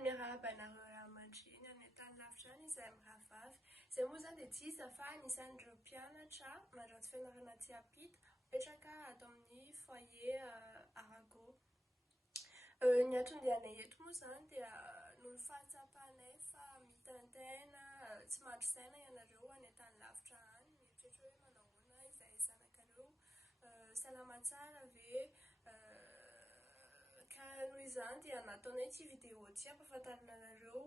Miarahaba anareo ray aman-dreny any an-tany lavitra any izay miravavy. Izay moa zany dia tsy iza fa anisan'ireo mpianatra mandroato fianarana aty ampita mipetraka ato amin'ny foyer Arago. Ny antondianay eto moa zany dia noho ny fahatsapanay fa mitantaina tsy mandro saina ianareo any an-tany lavitra any, mieritreritra hoe manao ahoana izay zanakareo, salama tsara ve, ka noho izany dia nataonay ity vidéo ity ampahafantarina anareo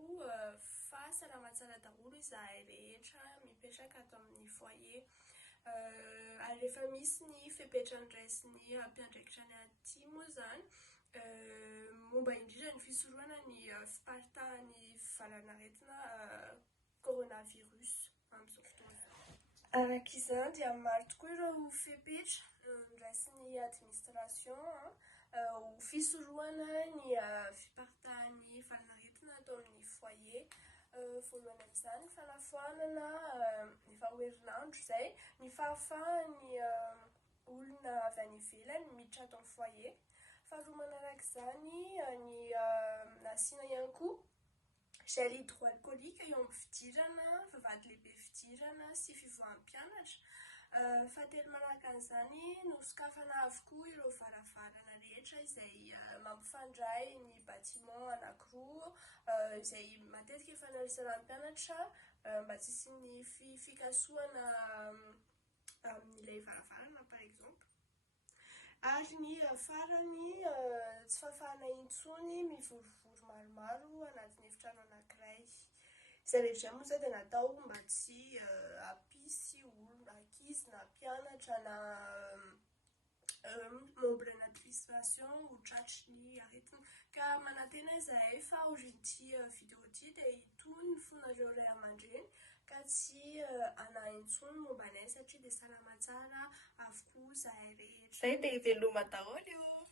fa salama tsara daholo izahay rehetra mipetraka ato amin'ny foyer. Ary rehefa misy ny fepetra-ndraisin'ny mpiandraikitra ny aty moa zany, momba indrindra ny fisorohana ny fiparitahan'ny valanaretina coronavirus amin'izao fotoana izao. Arak'izany dia maro tokoa ireo fepetra niraisin'ny administration ho fisorohana ny fiparitahan'ny valanaretina atao amin'ny foyer. Voalohany amin'izany fanafoanana efa ho herinandro izay ny fahafahan'ny olona avy any ivelany miditra ato amin'ny foyer. Faharoa manarak'izany ny nasiana ihany koa gel hydroalcoolique eo amin'ny fidirana, vavahady lehibe fidirana sy fivoahan'ny mpianatra. Fahatelo manaraka an'izany nosokafana avokoa ireo varavarana rehetra izay mampifandray ny bâtiment anankiroa izay matetika efa narisaran'ny mpianatra mba tsy hisy ny fikasoana amin'ilay varavarana par exemple. Ary ny farany tsy fafana intsony mivorivory maromaro anatin'ny efitrano anankiray. Izay rehetra moa zany dia natao mba tsy hampisy olona ankizy na mpianatra na membre ny administration ho tratry ny aretina. Ka manantena izahay fa orin'ity vidéo ity dia hitony ny fonareo ray aman-dreny ka tsy hanahy intsony momba anay satria dia salama tsara avokoa izahay rehetra. Izay dia hiveloma daholo io.